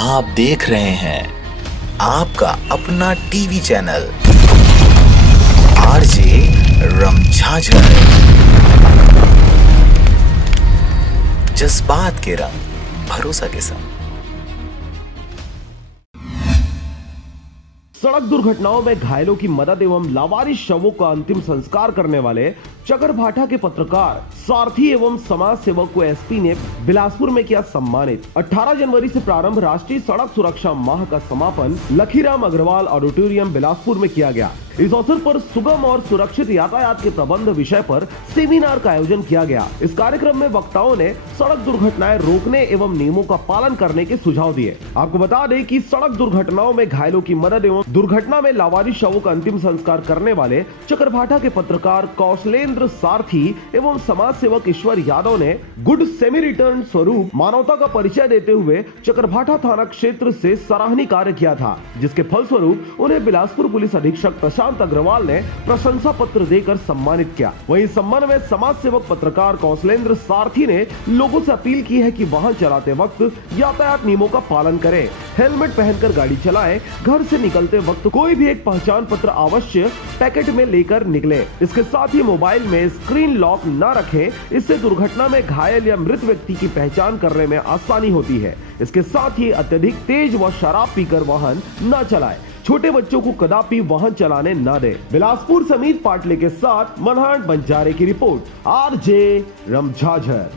आप देख रहे हैं आपका अपना टीवी चैनल आरजे रमझाझर। जज्बात के रंग भरोसा के संग। सड़क दुर्घटनाओं में घायलों की मदद एवं लावारिस शवों का अंतिम संस्कार करने वाले चकरभाठा के पत्रकार, सारथी एवं समाज सेवक को एसपी ने बिलासपुर में किया सम्मानित। 18 जनवरी से प्रारंभ राष्ट्रीय सड़क सुरक्षा माह का समापन लखीराम अग्रवाल ऑडिटोरियम बिलासपुर में किया गया। इस अवसर पर सुगम और सुरक्षित यातायात के प्रबंध विषय पर सेमिनार का आयोजन किया गया। इस कार्यक्रम में वक्ताओं ने सड़क दुर्घटनाएं रोकने एवं नियमों का पालन करने के सुझाव दिए। आपको बता दें कि सड़क दुर्घटनाओं में घायलों की मदद एवं दुर्घटना में लावारिस शवों का अंतिम संस्कार करने वाले चकरभाठा के पत्रकार कौशलेंद्र सारथी एवं समाज सेवक ईश्वर यादव ने गुड सेमी रिटर्न स्वरूप मानवता का परिचय देते हुए चकरभाठा थाना क्षेत्र से सराहनीय कार्य किया था, जिसके फलस्वरूप उन्हें बिलासपुर पुलिस अधीक्षक प्रशांत अग्रवाल ने प्रशंसा पत्र देकर सम्मानित किया। वहीं इस सम्मान में समाज सेवक पत्रकार कौशलेंद्र सारथी ने लोगों से अपील की है कि वाहन चलाते वक्त यातायात नियमों का पालन करें, हेलमेट पहनकर गाड़ी चलाएं, घर से निकलते वक्त कोई भी एक पहचान पत्र अवश्य पैकेट में लेकर निकले। इसके साथ ही मोबाइल में स्क्रीन लॉक न रखें, इससे दुर्घटना में घायल या मृत व्यक्ति की पहचान करने में आसानी होती है। इसके साथ ही अत्यधिक तेज व शराब पीकर वाहन न चलाएं। छोटे बच्चों को कदापि वाहन चलाने न दे। बिलासपुर समीत पाटले के साथ मनहाट बंजारे की रिपोर्ट, आरजे रमझाझर।